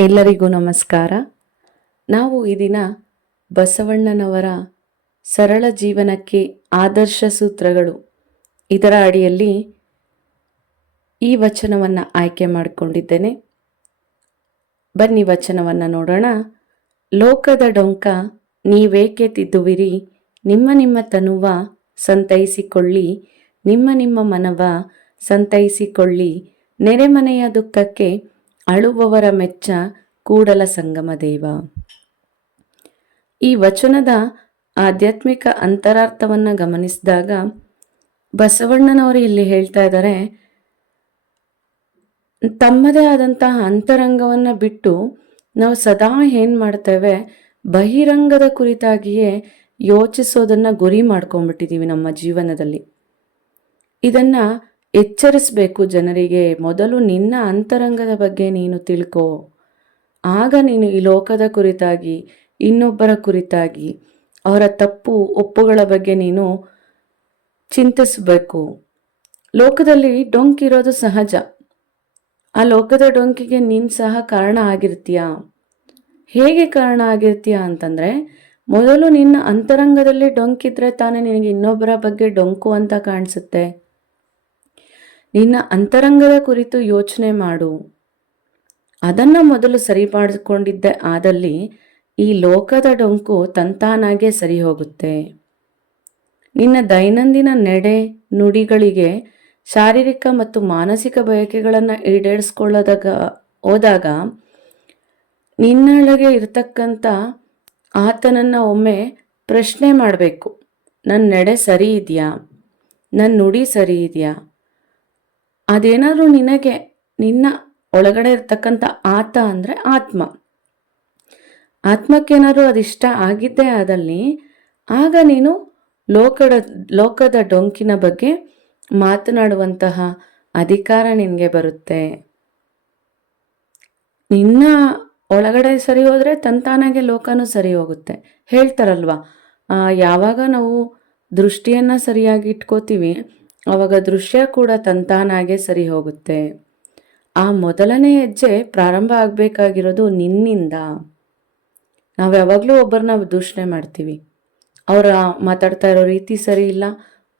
ಎಲ್ಲರಿಗೂ ನಮಸ್ಕಾರ. ನಾವು ಈ ದಿನ ಬಸವಣ್ಣನವರ ಸರಳ ಜೀವನಕ್ಕೆ ಆದರ್ಶ ಸೂತ್ರಗಳು. ಇದರ ಅಡಿಯಲ್ಲಿ ಈ ವಚನವನ್ನು ಆಯ್ಕೆ ಮಾಡಿಕೊಂಡಿದ್ದೇನೆ. ಬನ್ನಿ ವಚನವನ್ನು ನೋಡೋಣ. ಲೋಕದ ಡೊಂಕ ನೀವೇಕೆ ತಿದ್ದುವಿರಿ? ನಿಮ್ಮ ನಿಮ್ಮ ತನುವ ಸಂತೈಸಿಕೊಳ್ಳಿ. ನಿಮ್ಮ ನಿಮ್ಮ ಮನವ ಸಂತೈಸಿಕೊಳ್ಳಿ. ನೆರೆಮನೆಯ ದುಃಖಕ್ಕೆ ಅಳುವವರ ಮೆಚ್ಚ ಕೂಡಲ ಸಂಗಮ ದೇವ. ಈ ವಚನದ ಆಧ್ಯಾತ್ಮಿಕ ಅಂತರಾರ್ಥವನ್ನು ಗಮನಿಸಿದಾಗ ಬಸವಣ್ಣನವರು ಇಲ್ಲಿ ಹೇಳ್ತಾ ಇದ್ದಾರೆ, ತಮ್ಮದೇ ಆದಂತಹ ಅಂತರಂಗವನ್ನು ಬಿಟ್ಟು ನಾವು ಸದಾ ಏನು ಮಾಡ್ತೇವೆ, ಬಹಿರಂಗದ ಕುರಿತಾಗಿಯೇ ಯೋಚಿಸೋದನ್ನ ಗುರಿ ಮಾಡ್ಕೊಂಡ್ಬಿಟ್ಟಿದ್ದೀವಿ ನಮ್ಮ ಜೀವನದಲ್ಲಿ. ಇದನ್ನ ಎಚ್ಚರಿಸಬೇಕು ಜನರಿಗೆ, ಮೊದಲು ನಿನ್ನ ಅಂತರಂಗದ ಬಗ್ಗೆ ನೀನು ತಿಳ್ಕೋ. ಆಗ ನೀನು ಈ ಲೋಕದ ಕುರಿತಾಗಿ, ಇನ್ನೊಬ್ಬರ ಕುರಿತಾಗಿ, ಅವರ ತಪ್ಪು ಒಪ್ಪುಗಳ ಬಗ್ಗೆ ನೀನು ಚಿಂತಿಸಬೇಕು. ಲೋಕದಲ್ಲಿ ಡೊಂಕಿರೋದು ಸಹಜ. ಆ ಲೋಕದ ಡೊಂಕಿಗೆ ನೀನು ಸಹ ಕಾರಣ ಆಗಿರ್ತೀಯಾ? ಹೇಗೆ ಕಾರಣ ಆಗಿರ್ತೀಯಾ ಅಂತಂದರೆ, ಮೊದಲು ನಿನ್ನ ಅಂತರಂಗದಲ್ಲಿ ಡೊಂಕಿದ್ರೆ ತಾನೇ ನಿನಗೆ ಇನ್ನೊಬ್ಬರ ಬಗ್ಗೆ ಡೊಂಕು ಅಂತ ಕಾಣಿಸುತ್ತೆ. ನಿನ್ನ ಅಂತರಂಗದ ಕುರಿತು ಯೋಚನೆ ಮಾಡು. ಅದನ್ನ ಮೊದಲು ಸರಿಪಡಿಸ್ಕೊಂಡಿದ್ದೆ, ಆದಲ್ಲಿ ಈ ಲೋಕದ ಡೊಂಕು ತಂತಾನಾಗೆ ಸರಿ ಹೋಗುತ್ತೆ ನಿನ್ನ ದೈನಂದಿನ ನಡೆ, ನುಡಿಗಳಿಗೆ ಶಾರೀರಿಕ ಮತ್ತು ಮಾನಸಿಕ ಬಯಕೆಗಳನ್ನು ಈಡೇರಿಸ್ಕೊಳ್ಳೋದಾಗ, ಹೋದಾಗ ನಿನ್ನೊಳಗೆ ಇರತಕ್ಕಂಥ ಆತನನ್ನು ಒಮ್ಮೆ ಪ್ರಶ್ನೆ ಮಾಡಬೇಕು ನನ್ನ ನಡೆ ಸರಿ ಇದೆಯಾ? ನನ್ನ ನುಡಿ ಸರಿ ಇದೆಯಾ? ಅದೇನಾದರೂ ನಿನಗೆ ನಿನ್ನ ಒಳಗಡೆ ಇರ್ತಕ್ಕಂಥ ಆತ ಅಂದರೆ ಆತ್ಮ. ಆತ್ಮಕ್ಕೇನಾದ್ರು ಅದಿಷ್ಟ ಆಗಿದ್ದೇ ಆದಲ್ಲಿ ಆಗ ನೀನು ಲೋಕದ ಲೋಕದ ಡೊಂಕಿನ ಬಗ್ಗೆ ಮಾತನಾಡುವಂತಹ ಅಧಿಕಾರ ನಿನಗೆ ಬರುತ್ತೆ. ನಿನ್ನ ಒಳಗಡೆ ಸರಿ ಹೋದರೆ ತಂತಾನಾಗೆ ಲೋಕನೂ ಸರಿ ಹೋಗುತ್ತೆ. ಹೇಳ್ತಾರಲ್ವಾ ಯಾವಾಗ ನಾವು ದೃಷ್ಟಿಯನ್ನು ಸರಿಯಾಗಿ ಇಟ್ಕೋತೀವಿ ಆವಾಗ ದೃಶ್ಯ ಕೂಡ ತಂತಾನಾಗೆ ಸರಿ ಹೋಗುತ್ತೆ. ಆ ಮೊದಲನೇ ಹೆಜ್ಜೆ ಪ್ರಾರಂಭ ಆಗಬೇಕಾಗಿರೋದು ನಿನ್ನಿಂದ. ನಾವು ಯಾವಾಗಲೂ ಒಬ್ಬರನ್ನ ದೂಷಣೆ ಮಾಡ್ತೀವಿ. ಅವರ ಮಾತಾಡ್ತಾ ಇರೋ ರೀತಿ ಸರಿ ಇಲ್ಲ,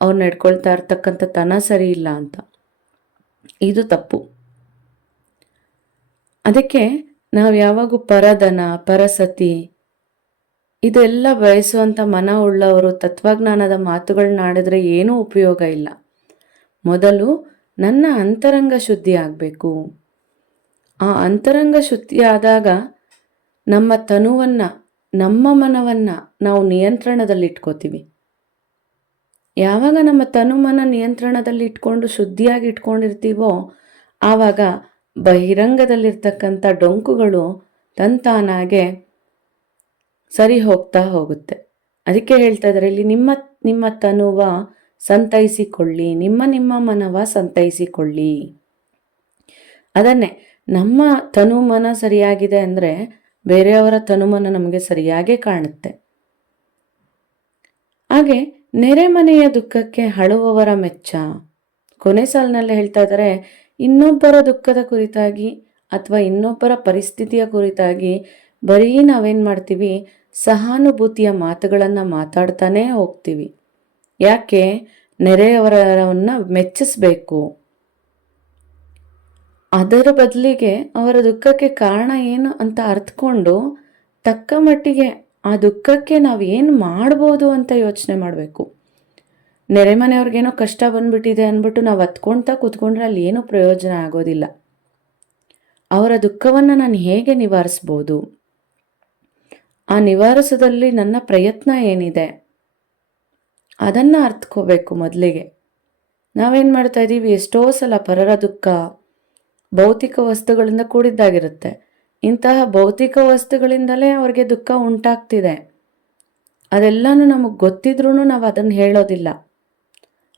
ಅವ್ರು ನಡ್ಕೊಳ್ತಾ ಇರ್ತಕ್ಕಂಥ ತನ ಸರಿ ಇಲ್ಲ ಅಂತ. ಇದು ತಪ್ಪು. ಅದಕ್ಕೆ ನಾವು ಯಾವಾಗೂ ಪರದನ ಪರಸತಿ, ಇದೆಲ್ಲ ಬಯಸುವಂಥ ಮನ ಉಳ್ಳವರು, ತತ್ವಜ್ಞಾನದ ಮಾತುಗಳನ್ನ ಆಡಿದ್ರೆ ಏನೂ ಉಪಯೋಗ ಇಲ್ಲ. ಮೊದಲು ನನ್ನ ಅಂತರಂಗ ಶುದ್ಧಿ ಆಗಬೇಕು. ಆ ಅಂತರಂಗ ಶುದ್ಧಿಯಾದಾಗ ನಮ್ಮ ತನುವನ್ನು, ನಮ್ಮ ಮನವನ್ನು ನಾವು ನಿಯಂತ್ರಣದಲ್ಲಿಟ್ಕೋತೀವಿ. ಯಾವಾಗ ನಮ್ಮ ತನು ಮನ ನಿಯಂತ್ರಣದಲ್ಲಿ ಇಟ್ಕೊಂಡು ಶುದ್ಧಿಯಾಗಿ ಇಟ್ಕೊಂಡಿರ್ತೀವೋ ಆವಾಗ ಬಹಿರಂಗದಲ್ಲಿರ್ತಕ್ಕಂಥ ಡೊಂಕುಗಳು ತಂತಾನಾಗೆ ಸರಿ ಹೋಗ್ತಾ ಹೋಗುತ್ತೆ. ಅದಕ್ಕೆ ಹೇಳ್ತಾ ಇದ್ದಾರೆ ಇಲ್ಲಿ ನಿಮ್ಮ ನಿಮ್ಮ ತನುವ ಸಂತೈಸಿಕೊಳ್ಳಿ. ನಿಮ್ಮ ನಿಮ್ಮ ಮನವ ಸಂತೈಸಿಕೊಳ್ಳಿ. ಅದನ್ನೇ, ನಮ್ಮ ತನುಮನ ಸರಿಯಾಗಿದೆ ಅಂದರೆ ಬೇರೆಯವರ ತನುಮನ ನಮಗೆ ಸರಿಯಾಗೇ ಕಾಣುತ್ತೆ. ಹಾಗೆ ನೆರೆಮನೆಯ ದುಃಖಕ್ಕೆ ಹಳುವವರ ಮೆಚ್ಚ. ಕೊನೆ ಸಾಲಿನಲ್ಲಿ ಹೇಳ್ತಾ ಇದ್ದಾರೆ, ಇನ್ನೊಬ್ಬರ ದುಃಖದ ಕುರಿತಾಗಿ ಅಥವಾ ಇನ್ನೊಬ್ಬರ ಪರಿಸ್ಥಿತಿಯ ಕುರಿತಾಗಿ ಬರೀ ನಾವೇನು ಮಾಡ್ತೀವಿ? ಸಹಾನುಭೂತಿಯ ಮಾತುಗಳನ್ನು ಮಾತಾಡ್ತಾನೇ ಹೋಗ್ತೀವಿ. ಯಾಕೆ ನೆರೆಯವರವನ್ನು ಮೆಚ್ಚಿಸಬೇಕು? ಅದರ ಬದಲಿಗೆ ಅವರ ದುಃಖಕ್ಕೆ ಕಾರಣ ಏನು ಅಂತ ಅರ್ಥಕೊಂಡು ತಕ್ಕ ಮಟ್ಟಿಗೆ ಆ ದುಃಖಕ್ಕೆ ನಾವು ಏನು ಮಾಡ್ಬೋದು ಅಂತ ಯೋಚನೆ ಮಾಡಬೇಕು. ನೆರೆಮನೆಯವ್ರಿಗೇನೋ ಕಷ್ಟ ಬಂದ್ಬಿಟ್ಟಿದೆ ಅಂದ್ಬಿಟ್ಟು ನಾವು ಹತ್ಕೊಳ್ತಾ ಕೂತ್ಕೊಂಡ್ರೆ ಅಲ್ಲಿ ಏನೂ ಪ್ರಯೋಜನ ಆಗೋದಿಲ್ಲ. ಅವರ ದುಃಖವನ್ನು ನಾನು ಹೇಗೆ ನಿವಾರಿಸ್ಬೋದು? ಆ ನಿವಾರಿಸೋದಲ್ಲಿ ನನ್ನ ಪ್ರಯತ್ನ ಏನಿದೆ? ಅದನ್ನು ಅರ್ಥಕೋಬೇಕು ಮೊದಲಿಗೆ. ನಾವೇನು ಮಾಡ್ತಾ ಇದ್ದೀವಿ ಎಷ್ಟೋ ಸಲ ಪರರ ದುಃಖ, ಭೌತಿಕ ವಸ್ತುಗಳಿಂದ ಕೂಡಿದ್ದಾಗಿರುತ್ತೆ. ಇಂತಹ ಭೌತಿಕ ವಸ್ತುಗಳಿಂದಲೇ ಅವ್ರಿಗೆ ದುಃಖ ಉಂಟಾಗ್ತಿದೆ. ಅದೆಲ್ಲನೂ ನಮಗೆ ಗೊತ್ತಿದ್ರೂ ನಾವು ಅದನ್ನು ಹೇಳೋದಿಲ್ಲ.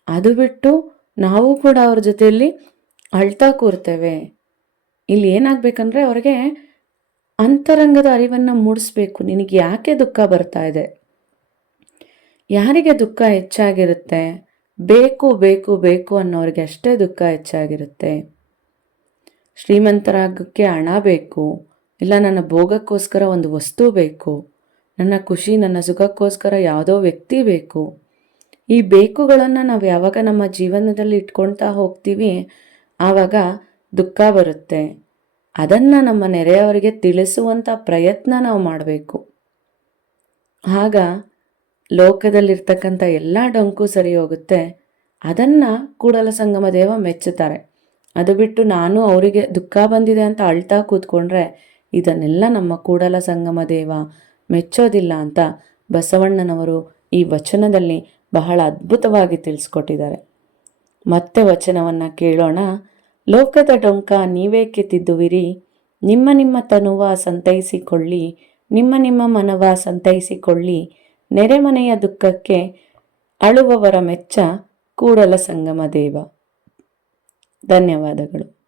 ಅದು ಬಿಟ್ಟು ನಾವು ಕೂಡ ಅವ್ರ ಜೊತೆಯಲ್ಲಿ ಅಳ್ತಾ ಕೂರ್ತೇವೆ. ಇಲ್ಲಿ ಏನಾಗಬೇಕಂದ್ರೆ ಅವ್ರಿಗೆ ಅಂತರಂಗದ ಅರಿವನ್ನು ಮೂಡಿಸ್ಬೇಕು. ನಿನಗೆ ಯಾಕೆ ದುಃಖ ಬರ್ತಾ ಇದೆ? ಯಾರಿಗೆ ದುಃಖ ಹೆಚ್ಚಾಗಿರುತ್ತೆ? ಬೇಕು ಬೇಕು ಬೇಕು ಅನ್ನೋರಿಗೆ ಅಷ್ಟೇ ದುಃಖ ಹೆಚ್ಚಾಗಿರುತ್ತೆ. ಶ್ರೀಮಂತರಾಗಕ್ಕೆ ಹಣ ಬೇಕು, ಇಲ್ಲ ನನ್ನ ಭೋಗಕ್ಕೋಸ್ಕರ ಒಂದು ವಸ್ತು ಬೇಕು, ನನ್ನ ಖುಷಿ, ನನ್ನ ಸುಖಕ್ಕೋಸ್ಕರ ಯಾವುದೋ ವ್ಯಕ್ತಿ ಬೇಕು. ಈ ಬೇಕುಗಳನ್ನು ನಾವು ಯಾವಾಗ ನಮ್ಮ ಜೀವನದಲ್ಲಿ ಇಟ್ಕೊಳ್ತಾ ಹೋಗ್ತೀವಿ, ಆವಾಗ ದುಃಖ ಬರುತ್ತೆ. ಅದನ್ನು ನಮ್ಮ ನೆರೆಯವರಿಗೆ ತಿಳಿಸುವಂಥ ಪ್ರಯತ್ನ ನಾವು ಮಾಡಬೇಕು. ಆಗ ಲೋಕದಲ್ಲಿರ್ತಕ್ಕಂಥ ಎಲ್ಲ ಡೊಂಕು ಸರಿ ಹೋಗುತ್ತೆ ಅದನ್ನು ಕೂಡಲ ಸಂಗಮ ದೇವ ಮೆಚ್ಚುತ್ತಾರೆ. ಅದು ಬಿಟ್ಟು ನಾನು ಅವರಿಗೆ ದುಃಖ ಬಂದಿದೆ ಅಂತ ಅಳ್ತಾ ಕೂತ್ಕೊಂಡ್ರೆ ಇದನ್ನೆಲ್ಲ ನಮ್ಮ ಕೂಡಲ ಸಂಗಮ ದೇವ ಮೆಚ್ಚೋದಿಲ್ಲ ಅಂತ ಬಸವಣ್ಣನವರು ಈ ವಚನದಲ್ಲಿ ಬಹಳ ಅದ್ಭುತವಾಗಿ ತಿಳಿಸ್ಕೊಟ್ಟಿದ್ದಾರೆ. ಮತ್ತೆ ವಚನವನ್ನು ಕೇಳೋಣ. ಲೋಕದ ಡೊಂಕ ನೀವೇಕೆ ತಿದ್ದುವಿರಿ? ನಿಮ್ಮ ನಿಮ್ಮ ತನುವ ಸಂತೈಸಿಕೊಳ್ಳಿ, ನಿಮ್ಮ ನಿಮ್ಮ ಮನವ ಸಂತೈಸಿಕೊಳ್ಳಿ ನೆರೆಮನೆಯ ದುಃಖಕ್ಕೆ ಅಳುವವರ ಮೆಚ್ಚ ಕೂಡಲ ಸಂಗಮ ದೇವ. ಧನ್ಯವಾದಗಳು.